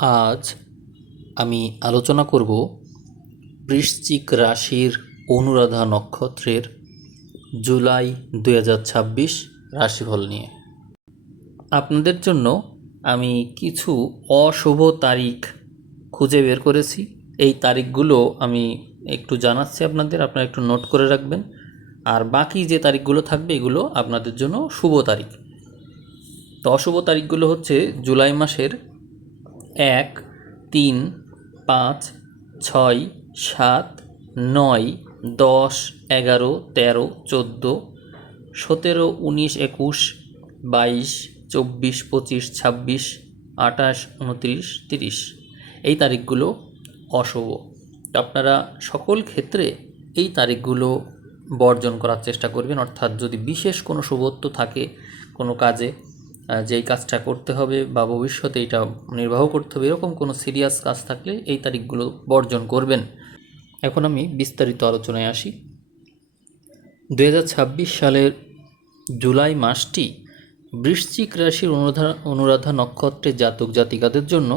আজ আমি আলোচনা করব বৃশ্চিক রাশির অনুরাধা নক্ষত্রের জুলাই 2026 রাশিফল নিয়ে। আপনাদের জন্য আমি কিছু অশুভ তারিখ খুঁজে বের করেছি। এই তারিখগুলো আমি একটু জানাচ্ছি আপনারা একটু নোট করে রাখবেন। আর বাকি যে তারিখগুলো থাকবে এগুলো আপনাদের জন্য শুভ তারিখ। তো অশুভ তারিখগুলো হচ্ছে জুলাই মাসের 1, 3, 5, 6, 7, 9, 10, 11, 13, 14, 17, 19, 21, 22, 24, 25, 26, 28, 29, 30 এই তারিখগুলো অশুভ। আপনারা সকল ক্ষেত্রে এই তারিখগুলো বর্জন করার চেষ্টা করবেন। অর্থাৎ যদি বিশেষ কোনো শুভত্ব থাকে কোনো কাজে, যেই কাজটা করতে হবে বা ভবিষ্যতে এটা নির্বাহ করতে হবে, এরকম কোনো সিরিয়াস কাজ থাকলে এই তারিখগুলো বর্জন করবেন। এখন আমি বিস্তারিত আলোচনায় আসি। 2026 সালের জুলাই মাসটি বৃশ্চিক রাশির অনুরাধা নক্ষত্রের জাতক জাতিকাদের জন্য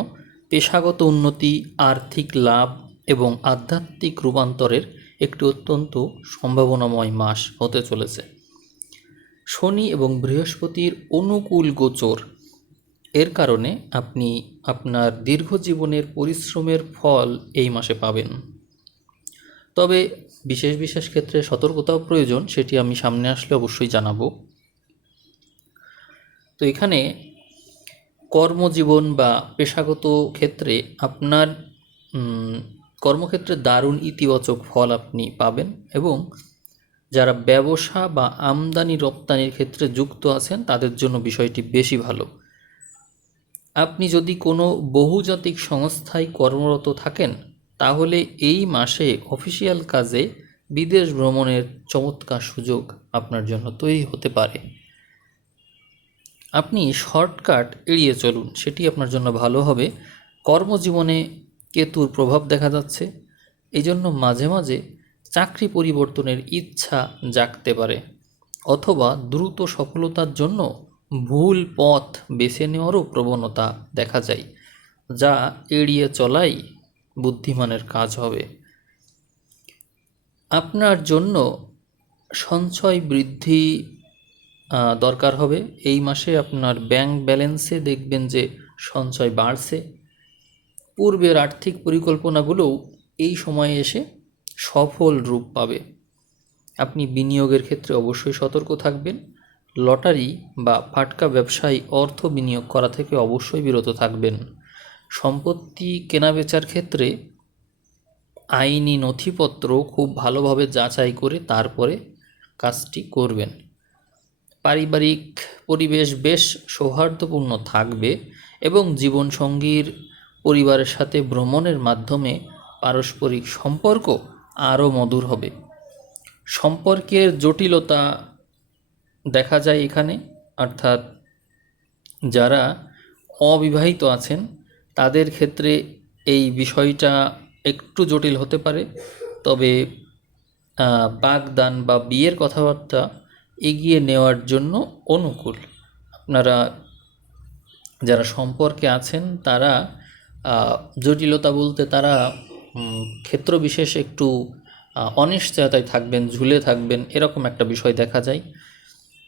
পেশাগত উন্নতি, আর্থিক লাভ এবং আধ্যাত্মিক রূপান্তরের একটি অত্যন্ত সম্ভাবনাময় মাস হতে চলেছে। শনি এবং বৃহস্পতির অনুকূল গোচর এর কারণে আপনি আপনার দীর্ঘ জীবনের পরিশ্রমের ফল এই মাসে পাবেন। তবে বিশেষ বিশেষ ক্ষেত্রে সতর্কতাও প্রয়োজন, সেটি আমি সামনে আসলে অবশ্যই জানাবো। তো এখানে কর্মজীবন বা পেশাগত ক্ষেত্রে আপনার কর্মক্ষেত্রে দারুণ ইতিবাচক ফল আপনি পাবেন এবং যারা ব্যবসা বা আমদানি রপ্তানির ক্ষেত্রে যুক্ত আছেন তাদের জন্য বিষয়টি বেশি ভালো। আপনি যদি কোনো বহুজাতিক সংস্থায় কর্মরত থাকেন তাহলে এই মাসে অফিসিয়াল কাজে বিদেশ ভ্রমণের চমৎকার সুযোগ আপনার জন্য তৈরি হতে পারে। আপনি শর্টকাট এড়িয়ে চলুন, সেটি আপনার জন্য ভালো হবে। কর্মজীবনে কেতুর প্রভাব দেখা যাচ্ছে, এই জন্য মাঝে মাঝে চাকরি পরিবর্তনের ইচ্ছা জাগতে পারে অথবা দ্রুত সফলতার জন্য ভুল পথ বেছে নেওয়ারও প্রবণতা দেখা যায়, যা এড়িয়ে চলাই বুদ্ধিমানের কাজ হবে। আপনার জন্য সঞ্চয় বৃদ্ধি দরকার হবে। এই মাসে আপনার ব্যাংক ব্যালেন্সে দেখবেন যে সঞ্চয় বাড়ছে। পূর্বের আর্থিক পরিকল্পনাগুলোও এই সময়ে এসে সফল রূপ পাবে। আপনি বিনিয়োগের ক্ষেত্রে অবশ্যই সতর্ক থাকবেন। লটারি বা ফাটকা ব্যবসায় অর্থ বিনিয়োগ করা থেকে অবশ্যই বিরত থাকবেন। সম্পত্তি কেনাবেচার ক্ষেত্রে আইনি নথিপত্র খুব ভালোভাবে যাচাই করে তারপরে কাজটি করবেন। পারিবারিক পরিবেশ বেশ সৌহার্দ্যপূর্ণ থাকবে এবং জীবনসঙ্গীর পরিবারের সাথে ভ্রমণের মাধ্যমে পারস্পরিক সম্পর্ক আরও মধুর হবে। সম্পর্কের জটিলতা দেখা যায় এখানে, অর্থাৎ যারা অবিবাহিত আছেন তাদের ক্ষেত্রে এই বিষয়টা একটু জটিল হতে পারে। তবে বাগদান বা বিয়ের কথাবার্তা এগিয়ে নেওয়ার জন্য অনুকূল। আপনারা যারা সম্পর্কে আছেন তারা জটিলতা বলতে তারা ক্ষেত্র বিশেষ একটু অনিশ্চয়তায় থাকবেন, ঝুলে থাকবেন, এরকম একটা বিষয় দেখা যায়।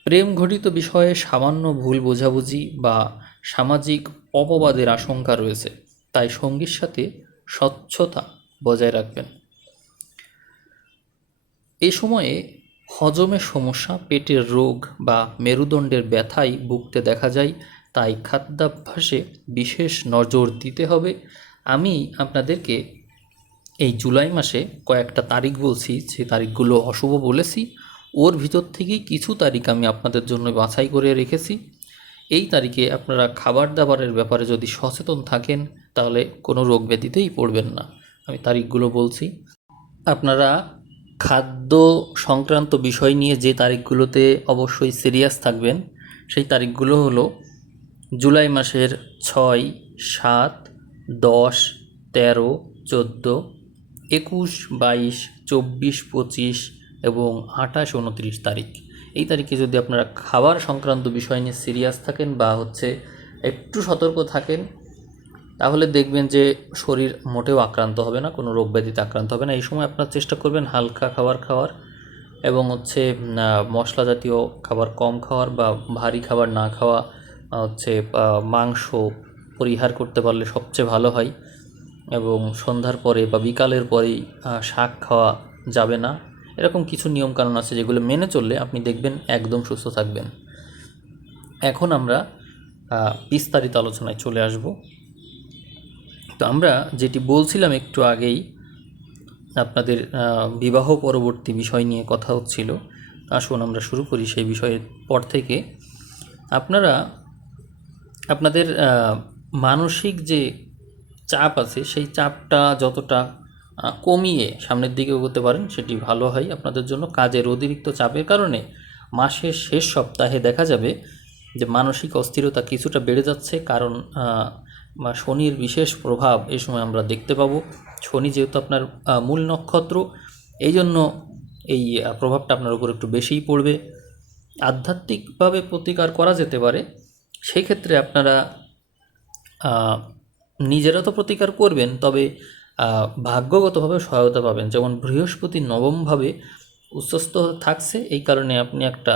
প্রেম ঘটিত বিষয়ে সামান্য ভুল বোঝাবুঝি বা সামাজিক অপবাদের আশঙ্কা রয়েছে, তাই সঙ্গীর সাথে স্বচ্ছতা বজায় রাখবেন। এই সময়ে হজমের সমস্যা, পেটের রোগ বা মেরুদণ্ডের ব্যথায় ভুগতে দেখা যায়, তাই খাদ্যাভ্যাসে বিশেষ নজর দিতে হবে। আমি আপনাদেরকে এই জুলাই মাসে কয়েকটা তারিখ বলছি, যে তারিখগুলো অশুভ বলেছি, ওর ভিতর থেকেই কিছু তারিখ আমি আপনাদের জন্য বাছাই করে রেখেছি। এই তারিখে আপনারা খাবার দাবারের ব্যাপারে যদি সচেতন থাকেন তাহলে কোনো রোগ ব্যাধিতেই পড়বেন না। আমি তারিখগুলো বলছি। আপনারা খাদ্য সংক্রান্ত বিষয় নিয়ে যে তারিখগুলোতে অবশ্যই সিরিয়াস থাকবেন সেই তারিখগুলো হলো জুলাই মাসের 6, 7, 10, 13, 14, 21, 22, 24, 25 এবং 28, 29 তারিখ। এই তারিখে যদি আপনারা খাবার সংক্রান্ত বিষয় নিয়ে সিরিয়াস থাকেন বা একটু সতর্ক থাকেন তাহলে দেখবেন যে শরীর মোটেও আক্রান্ত হবে না, কোনো রোগ ব্যাধিতে আক্রান্ত হবে না। এই সময় আপনার চেষ্টা করবেন হালকা খাবার খাওয়ার এবং মশলা জাতীয় খাবার কম খাওয়ার বা ভারী খাবার না খাওয়া। মাংস পরিহার করতে পারলে সবচেয়ে ভালো হয়। এবং সন্ধ্যার পরে বা বিকালের পরেই শাক খাওয়া যাবে না। এরকম কিছু নিয়মকানুন আছে যেগুলো মেনে চললে আপনি দেখবেন একদম সুস্থ থাকবেন। এখন আমরা বিস্তারিত আলোচনায় চলে আসব। তো আমরা যেটি বলছিলাম একটু আগেই, আপনাদের বিবাহ পরবর্তী বিষয় নিয়ে কথা হচ্ছিল। আসুন আমরা শুরু করি সেই বিষয়ের পর থেকে। আপনারা আপনাদের মানসিক যে চাপ আছে সেই চাপটা যতটা কমিয়ে সামনের দিকে এগোতে পারেন সেটি ভালো হয় আপনাদের জন্য। কাজের অতিরিক্ত চাপের কারণে মাসের শেষ সপ্তাহে দেখা যাবে যে মানসিক অস্থিরতা কিছুটা বেড়ে যাচ্ছে, কারণ শনির বিশেষ প্রভাব এই সময় আমরা দেখতে পাবো। শনি যেহেতু আপনার মূল নক্ষত্র, এই জন্য এই প্রভাবটা আপনার উপর একটু বেশিই পড়বে। আধ্যাত্মিকভাবে প্রতিকার করা যেতে পারে, সেই ক্ষেত্রে আপনারা নিজেরা তো প্রতিকার করবেন, তবে ভাগ্যগতভাবে সহায়তা পাবেন। যেমন বৃহস্পতি নবমভাবে উচ্চস্থ থাকছে, এই কারণে আপনি একটা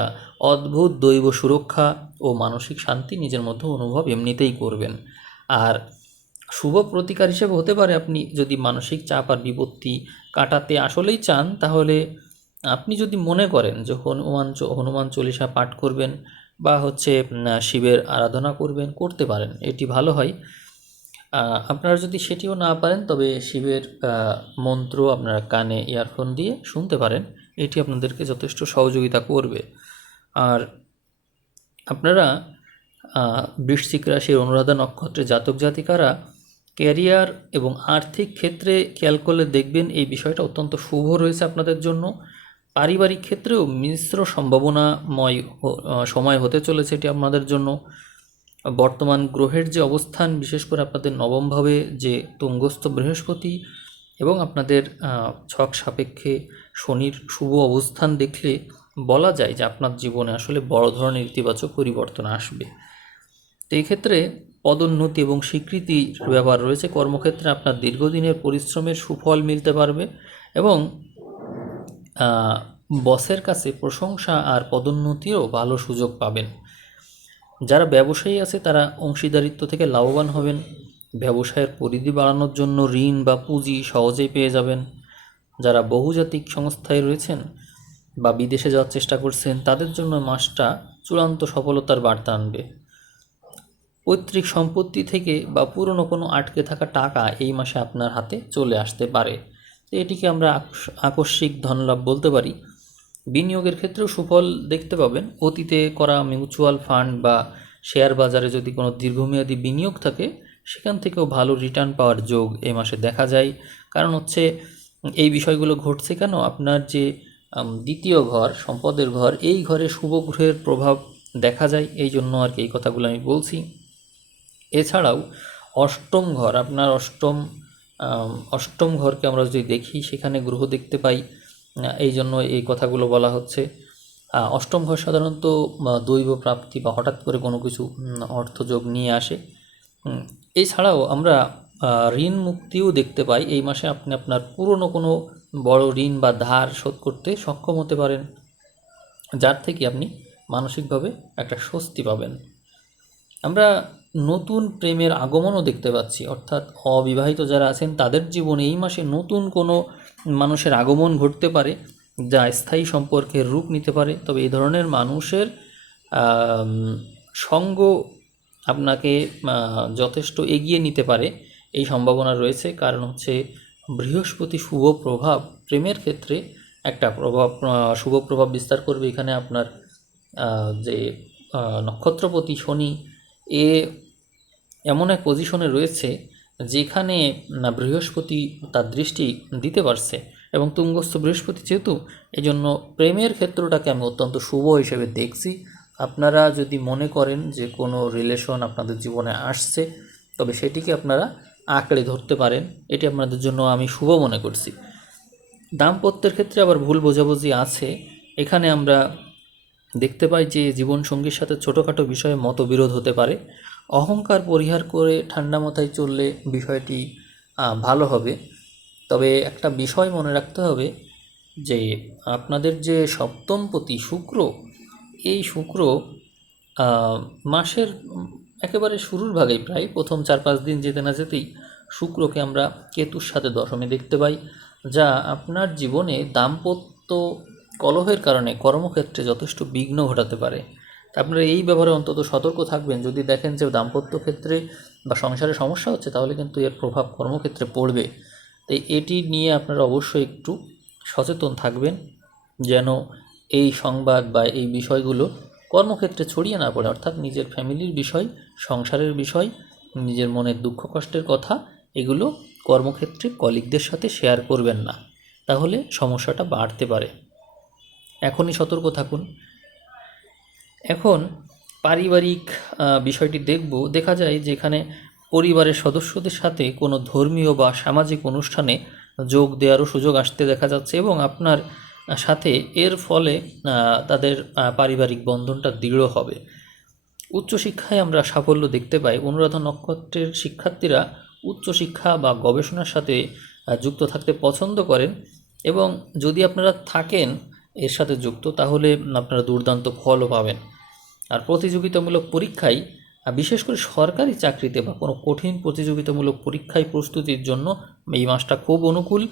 অদ্ভুত দৈব সুরক্ষা ও মানসিক শান্তি নিজের মধ্যে অনুভব এমনিতেই করবেন। আর শুভ প্রতিকার হিসেবে হতে পারে, আপনি যদি মানসিক চাপ আর বিপত্তি কাটাতে আসলেই চান, তাহলে আপনি যদি মনে করেন যে হনুমান চল্লিশা পাঠ করবেন বা শিবের আরাধনা করতে পারেন, এটি ভালো হয়। আপনারা যদি সেটিও না পারেন, তবে শিবের মন্ত্র আপনারা কানে ইয়ারফোন দিয়ে শুনতে পারেন, এটি আপনাদেরকে যথেষ্ট সহযোগিতা করবে। আর আপনারা বৃশ্চিক রাশির অনুরাধা নক্ষত্রে জাতক জাতিকারা ক্যারিয়ার এবং আর্থিক ক্ষেত্রে খেয়াল করলে দেখবেন এই বিষয়টা অত্যন্ত শুভ রয়েছে আপনাদের জন্য। পারিবারিক ক্ষেত্রেও মিশ্র সম্ভাবনাময় সময় হতে চলেছে এটি আপনাদের জন্য। বর্তমান গ্রহের যে অবস্থান, বিশেষ করে আপনাদের নবমভাবে যে তুঙ্গস্থ বৃহস্পতি এবং আপনাদের ছক সাপেক্ষে শনির শুভ অবস্থান দেখলে বলা যায় যে আপনার জীবনে আসলে বড় ধরনের ইতিবাচক পরিবর্তন আসবে। তো এই ক্ষেত্রে পদোন্নতি এবং স্বীকৃতির ব্যাপার রয়েছে। কর্মক্ষেত্রে আপনার দীর্ঘদিনের পরিশ্রমের সুফল মিলতে পারবে এবং বসের কাছে প্রশংসা আর পদোন্নতিরও ভালো সুযোগ পাবেন। যারা ব্যবসায়ী আছে তারা অংশীদারিত্ব থেকে লাভবান হবেন। ব্যবসায়ের পরিধি বাড়ানোর জন্য ঋণ বা পুঁজি সহজেই পেয়ে যাবেন। যারা বহুজাতিক সংস্থায় রয়েছেন বা বিদেশে যাওয়ার চেষ্টা করছেন, তাদের জন্য মাসটা চূড়ান্ত সফলতার বার্তা আনবে। পৈতৃক সম্পত্তি থেকে বা পুরনো কোনো আটকে থাকা টাকা এই মাসে আপনার হাতে চলে আসতে পারে। তো এটিকে আমরা আকস্মিক ধনলাভ বলতে পারি। বিনিয়োগের ক্ষেত্রেও সুফল দেখতে পাবেন। অতীতে করা মিউচুয়াল ফান্ড বা শেয়ার বাজারে যদি কোনো দীর্ঘমেয়াদী বিনিয়োগ থাকে, সেখান থেকেও ভালো রিটার্ন পাওয়ার যোগ এই মাসে দেখা যায়। কারণ এই বিষয়গুলো ঘটছে কেন, আপনার যে দ্বিতীয় ঘর, সম্পদের ঘর, এই ঘরে শুভ গ্রহের প্রভাব দেখা যায়, এই জন্য আর কি এই কথাগুলো আমি বলছি। এছাড়াও অষ্টম ঘর, আপনার অষ্টম ঘরকে আমরা যদি দেখি, সেখানে গ্রহ দেখতে পাই, এই জন্য এই কথাগুলো বলা হচ্ছে। অষ্টম ঘর সাধারণত দৈব প্রাপ্তি বা হঠাৎ করে কোনো কিছু অর্থযোগ নিয়ে আসে। এছাড়াও আমরা ঋণ মুক্তিও দেখতে পাই। এই মাসে আপনি আপনার পুরনো কোনো বড় ঋণ বা ধার শোধ করতে সক্ষম হতে পারেন, যার থেকে আপনি মানসিকভাবে একটা স্বস্তি পাবেন। আমরা নতুন প্রেমের আগমনও দেখতে পাচ্ছি, অর্থাৎ অবিবাহিত যারা আছেন তাদের জীবনে এই মাসে নতুন কোনো মানুষের আগমন ঘটতে পারে, যা স্থায়ী সম্পর্কের রূপ নিতে পারে। তবে এই ধরনের মানুষের সঙ্গ আপনাকে যথেষ্ট এগিয়ে নিতে পারে, এই সম্ভাবনা রয়েছে। কারণ বৃহস্পতি শুভ প্রভাব প্রেমের ক্ষেত্রে একটা শুভ প্রভাব বিস্তার করবে। এখানে আপনার যে নক্ষত্রপতি শনি, এ এমন এক পজিশনে রয়েছে যেখানে বৃহস্পতি তার দৃষ্টি দিতে পারছে, এবং তুঙ্গস্থ বৃহস্পতি যেহেতু, এই জন্য প্রেমের ক্ষেত্রটাকে আমি অত্যন্ত শুভ হিসেবে দেখছি। আপনারা যদি মনে করেন যে কোনো রিলেশন আপনাদের জীবনে আসছে, তবে সেটিকে আপনারা আঁকড়ে ধরতে পারেন, এটি আপনাদের জন্য আমি শুভ মনে করছি। দাম্পত্যের ক্ষেত্রে আবার ভুল বোঝাবুঝি আছে। এখানে আমরা দেখতে পাই যে জীবনসঙ্গীর সাথে ছোটোখাটো বিষয়ে মতবিরোধ হতে পারে। অহংকার পরিহার করে ঠান্ডা মাথায় চললে বিষয়টি ভালো হবে। তবে একটা বিষয় মনে রাখতে হবে যে আপনাদের যে সপ্তমপতি শুক্র, এই শুক্র মাসের একেবারে শুরুর ভাগেই প্রায় প্রথম 4-5 দিন যেতে না যেতেই শুক্রকে আমরা কেতুর সাথে দশমে দেখতে পাই, যা আপনার জীবনে দাম্পত্য কলহের কারণে কর্মক্ষেত্রে যথেষ্ট বিঘ্ন ঘটাতে পারে। আপনারা এই ব্যাপারে অন্তত সতর্ক থাকবেন। যদি দেখেন যে দাম্পত্য ক্ষেত্রে বা সংসারে সমস্যা হচ্ছে, তাহলে কিন্তু এর প্রভাব কর্মক্ষেত্রে পড়বে। তাই এটি নিয়ে আপনারা অবশ্যই একটু সচেতন থাকবেন, যেন এই সংবাদ বা এই বিষয়গুলো কর্মক্ষেত্রে ছড়িয়ে না পড়ে। অর্থাৎ নিজের ফ্যামিলির বিষয়, সংসারের বিষয়, নিজের মনের দুঃখ কষ্টের কথা এগুলো কর্মক্ষেত্রে কলিগদের সাথে শেয়ার করবেন না, তাহলে সমস্যাটা বাড়তে পারে। এখনই সতর্ক থাকুন। এখন পারিবারিক বিষয়টি দেখা যায় যে এখানে পরিবারের সদস্যদের সাথে কোনো ধর্মীয় বা সামাজিক অনুষ্ঠানে যোগ দেওয়ারও সুযোগ আসতে দেখা যাচ্ছে, এবং আপনার সাথে এর ফলে তাদের পারিবারিক বন্ধনটা দৃঢ় হবে। উচ্চশিক্ষায় আমরা সাফল্য দেখতে পাই। অনুরাধা নক্ষত্রের শিক্ষার্থীরা উচ্চশিক্ষা বা গবেষণার সাথে যুক্ত থাকতে পছন্দ করেন, এবং যদি আপনারা থাকেন এর সাথে যুক্ত, তাহলে আপনারা দুর্দান্ত ফলও পাবেন। আর প্রতিযোগিতামূলক পরীক্ষায়, বিশেষ করে সরকারি চাকরিতে বা কোনো কঠিন প্রতিযোগিতামূলক পরীক্ষায় প্রস্তুতির জন্য এই মাসটা খুব অনুকূল।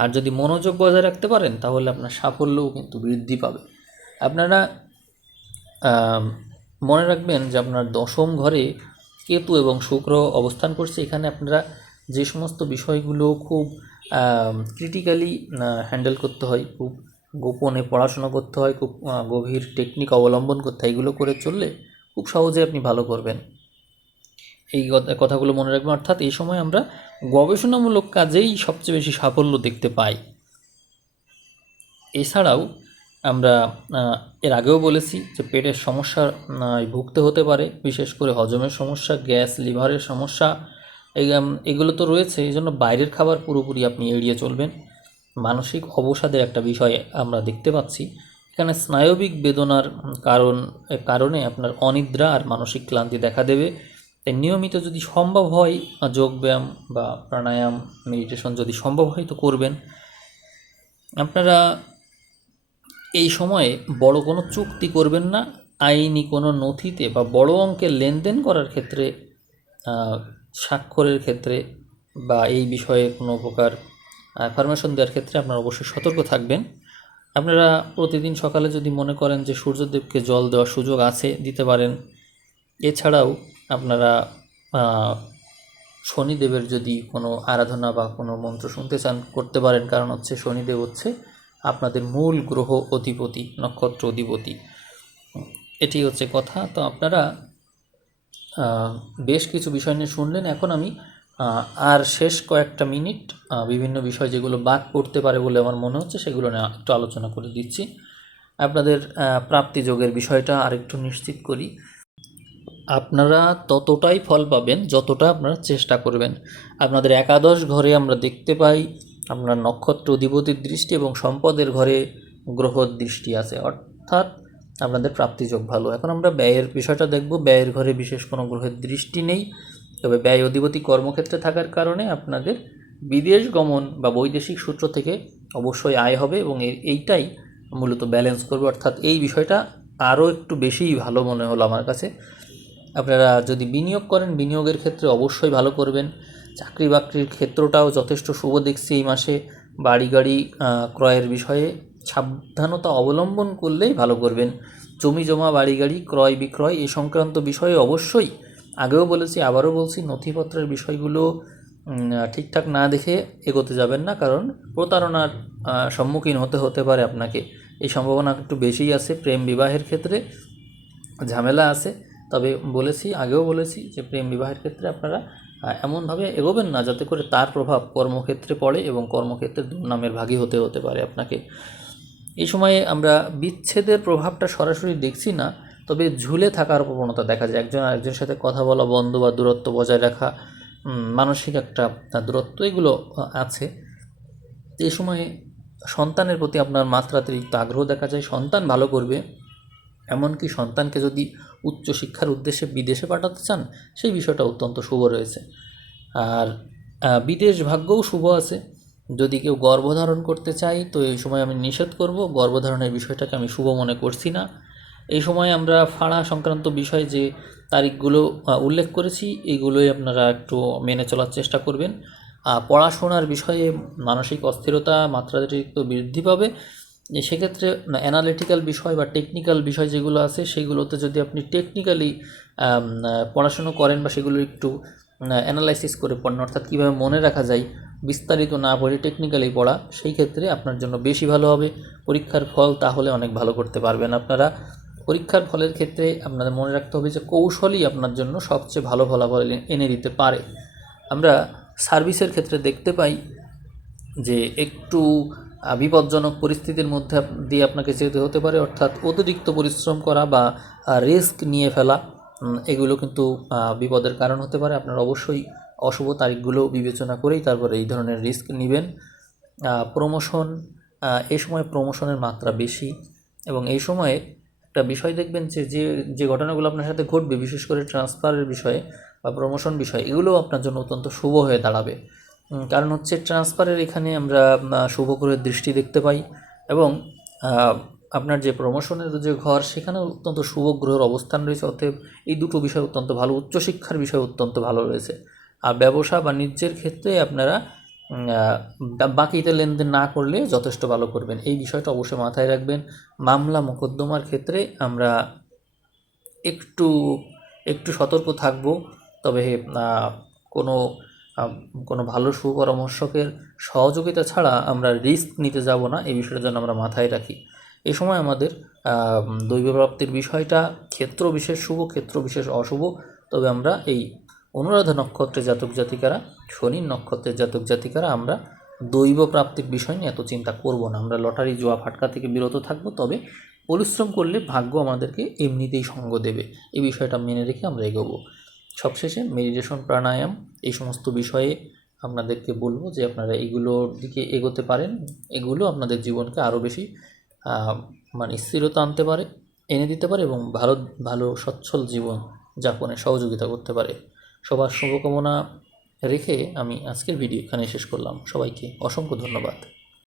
আর যদি মনোযোগ বজায় রাখতে পারেন, তাহলে আপনার সাফল্যও কিন্তু বৃদ্ধি পাবে। আপনারা মনে রাখবেন যে আপনার দশম ঘরে কেতু এবং শুক্র অবস্থান করছে। এখানে আপনারা যে সমস্ত বিষয়গুলো খুব ক্রিটিক্যালি হ্যান্ডেল করতে হয়, খুব গোপনে পড়াশোনা করতে হয়, খুব গভীর টেকনিক অবলম্বন করতে হয়, এগুলো করে চললে খুব সহজে আপনি ভালো করবেন। এই কথাগুলো মনে রাখবেন। অর্থাৎ এই সময় আমরা গবেষণামূলক কাজেই সবচেয়ে বেশি সাফল্য দেখতে পাই। এছাড়াও আমরা এর আগেও বলেছি যে পেটের সমস্যা ভুগতে হতে পারে, বিশেষ করে হজমের সমস্যা, গ্যাস, লিভারের সমস্যা, এগুলো তো রয়েছে। এই জন্য বাইরের খাবার পুরোপুরি আপনি এড়িয়ে চলবেন। মানসিক অবসাদের একটা বিষয় আমরা দেখতে পাচ্ছি এখানে। স্নায়বিক বেদনার কারণে আপনার অনিদ্রা আর মানসিক ক্লান্তি দেখা দেবে। তাই নিয়মিত যদি সম্ভব হয় যোগব্যায়াম বা প্রাণায়াম, মেডিটেশন যদি সম্ভব হয় তো করবেন। আপনারা এই সময়ে বড় কোনো চুক্তি করবেন না। আইনি কোনো নথিতে বা বড় অঙ্কের লেনদেন করার ক্ষেত্রে, স্বাক্ষরের ক্ষেত্রে বা এই বিষয়ে কোনো প্রকার ইনফরমেশন দেওয়ার ক্ষেত্রে আপনারা অবশ্যই সতর্ক থাকবেন। আপনারা প্রতিদিন সকালে যদি মনে করেন যে সূর্যদেবকে জল দেওয়ার সুযোগ আছে, দিতে পারেন। এছাড়াও আপনারা শনিদেবের যদি কোনো আরাধনা বা কোনো মন্ত্র শুনতে চান করতে পারেন, কারণ হচ্ছে শনিদেব হচ্ছে আপনাদের মূল গ্রহ অধিপতি, নক্ষত্র অধিপতি। এটি হচ্ছে কথা। তো আপনারা বেশ কিছু বিষয় নিয়ে শুনলেন। এখন আমি আর শেষ কয়েকটা মিনিট বিভিন্ন বিষয় যেগুলো বাদ পড়তে পারে বলে আমার মনে হচ্ছে সেগুলো নিয়ে একটু আলোচনা করে দিচ্ছি। আপনাদের প্রাপ্তি যোগের বিষয়টা আরেকটু নিশ্চিত করি। আপনারা ততটাই ফল পাবেন যতটা আপনারা চেষ্টা করবেন। আপনাদের একাদশ ঘরে আমরা দেখতে পাই আপনার নক্ষত্র অধিপতির দৃষ্টি এবং সম্পদের ঘরে গ্রহর দৃষ্টি আছে, অর্থাৎ আপনাদের প্রাপ্তিযোগ ভালো। এখন আমরা ব্যয়ের বিষয়টা দেখব। ব্যয়ের ঘরে বিশেষ কোনো গ্রহের দৃষ্টি নেই, তবে ব্যয় অধিপতি কর্মক্ষেত্রে থাকার কারণে আপনাদের বিদেশ গমন বা বৈদেশিক সূত্র থেকে অবশ্যই আয় হবে, এবং এইটাই মূলত ব্যালেন্স করবে। অর্থাৎ এই বিষয়টা আরও একটু বেশিই ভালো মনে হলো আমার কাছে। আপনারা যদি বিনিয়োগ করেন, বিনিয়োগের ক্ষেত্রে অবশ্যই ভালো করবেন। চাকরি বাকরির ক্ষেত্রটাও যথেষ্ট শুভ দেখছি এই মাসে। বাড়ি গাড়ি ক্রয়ের বিষয়ে সাবধানতা অবলম্বন করলেই ভালো করবেন। জমি জমা, বাড়ি গাড়ি ক্রয় বিক্রয় এই সংক্রান্ত বিষয়ে অবশ্যই, আগেও বলেছি আবারও বলছি, নথিপত্রের বিষয়গুলো ঠিকঠাক না দেখে এগোতে যাবেন না, কারণ প্রতারণার সম্মুখীন হতে পারে আপনাকে। এই সম্ভাবনা একটু বেশিই আছে। প্রেম বিবাহের ক্ষেত্রে ঝামেলা আছে, তবে আগেও বলেছি যে প্রেম বিবাহের ক্ষেত্রে আপনারা এমনভাবে এগোবেন না যাতে করে তার প্রভাব কর্মক্ষেত্রে পড়ে এবং কর্মক্ষেত্রে দুর্নামের ভাগী হতে পারে আপনাকে। এই সময়ে আমরা বিচ্ছেদের প্রভাবটা সরাসরি দেখছি না, তবে ঝুলে থাকার প্রবণতা দেখা যায়। একজন আরেকজনের সাথে কথা বলা বন্ধ বা দূরত্ব বজায় রাখা, মানসিক একটা দূরত্ব, এগুলো আছে। এই সময়ে সন্তানের প্রতি আপনার মাত্রাতিরিক্ত আগ্রহ দেখা যায়। সন্তান ভালো করবে, এমনকি সন্তানকে যদি উচ্চশিক্ষার উদ্দেশ্যে বিদেশে পাঠাতে চান, সেই বিষয়টা অত্যন্ত শুভ রয়েছে। আর বিদেশ ভাগ্যও শুভ আছে। যদি কেউ গর্ভধারণ করতে চায় তো এই সময় আমি নিষেধ করব, গর্ভধারণের বিষয়টাকে আমি শুভ মনে করছি না। এই সময় আমরা ফাড়া সংক্রান্ত বিষয় যে তারিখগুলো উল্লেখ করেছি, এইগুলোই আপনারা একটু মেনে চলার চেষ্টা করবেন। পড়াশোনার বিষয়ে মানসিক অস্থিরতা মাত্রাতিরিক্ত বৃদ্ধি পাবে। সেক্ষেত্রে অ্যানালিটিক্যাল বিষয় বা টেকনিক্যাল বিষয় যেগুলো আছে সেগুলোতে যদি আপনি টেকনিক্যালি পড়াশুনো করেন বা সেগুলো একটু অ্যানালাইসিস করে পড়েন, অর্থাৎ কীভাবে মনে রাখা যায় বিস্তারিত না পড়ে টেকনিক্যালি পড়া, সেই ক্ষেত্রে আপনার জন্য বেশি ভালো হবে। পরীক্ষার ফল তাহলে অনেক ভালো করতে পারবেন আপনারা। পরীক্ষার ফলের ক্ষেত্রে আপনাদের মনে রাখতে হবে যে কৌশলই আপনার জন্য সবচেয়ে ভালো ফলাফল এনে দিতে পারে। আমরা সার্ভিসের ক্ষেত্রে দেখতে পাই যে একটু বিপজ্জনক পরিস্থিতির মধ্যে দিয়ে আপনাকে যেতে হতে পারে, অর্থাৎ অতিরিক্ত পরিশ্রম করা বা রিস্ক নিয়ে ফেলা, এগুলো কিন্তু বিপদের কারণ হতে পারে। আপনারা অবশ্যই অশুভ তারিখগুলো বিবেচনা করেই তারপরে এই ধরনের রিস্ক নেবেন। প্রমোশন, এই সময় প্রমোশনের মাত্রা বেশি, এবং এই সময়ে একটা বিষয় দেখবেন যে যে ঘটনাগুলো আপনার সাথে ঘটবে, বিশেষ করে ট্রান্সফারের বিষয়ে বা প্রমোশন বিষয়, এগুলোও আপনার জন্য অত্যন্ত শুভ হয়ে দাঁড়াবে। কারণ হচ্ছে ট্রান্সফারের এখানে আমরা শুভ গ্রহের দৃষ্টি দেখতে পাই, এবং আপনার যে প্রমোশনের যে ঘর সেখানে অত্যন্ত শুভ গ্রহের অবস্থান রয়েছে। অতএব এই দুটো বিষয় অত্যন্ত ভালো, উচ্চশিক্ষার বিষয় অত্যন্ত ভালো রয়েছে। আর ব্যবসা বাণিজ্যের ক্ষেত্রে আপনারা বাকিতে লেনদেন না করলে যথেষ্ট ভালো করবেন, এই বিষয়টা অবশ্যই মাথায় রাখবেন। মামলা মোকদ্দমার ক্ষেত্রে আমরা একটু একটু সতর্ক থাকব, তবে কোনো ভালো সুপরামর্শকের সহযোগিতা ছাড়া আমরা রিস্ক নিতে যাব না, এই বিষয়টা যেন আমরা মাথায় রাখি। এই সময় আমাদের দৈবপ্রাপ্তির বিষয়টা ক্ষেত্র বিশেষ শুভ, ক্ষেত্র বিশেষ অশুভ। তবে আমরা এই অনুরাধা নক্ষত্রের জাতক জাতিকারা, শনির নক্ষত্রের জাতক জাতিকারা আমরা দৈব প্রাপ্তির বিষয় নিয়ে এত চিন্তা করব না। আমরা লটারি জুয়া ফাটকা থেকে বিরত থাকব, তবে পরিশ্রম করলে ভাগ্য আমাদেরকে এমনিতেই সঙ্গ দেবে, এই বিষয়টা মেনে রেখে আমরা এগোবো। সবশেষে মেডিটেশন, প্রাণায়াম, এই সমস্ত বিষয়ে আপনাদেরকে বলবো যে আপনারা এগুলোর দিকে এগোতে পারেন। এগুলো আপনাদের জীবনকে আরও বেশি মানে স্থিরতা এনে দিতে পারে, এবং ভালো ভালো সচ্ছল জীবন যাপনে সহযোগিতা করতে পারে। সবার শুভকামনা রেখে আমি আজকের ভিডিও এখানে শেষ করলাম। সবাইকে অসংখ্য ধন্যবাদ।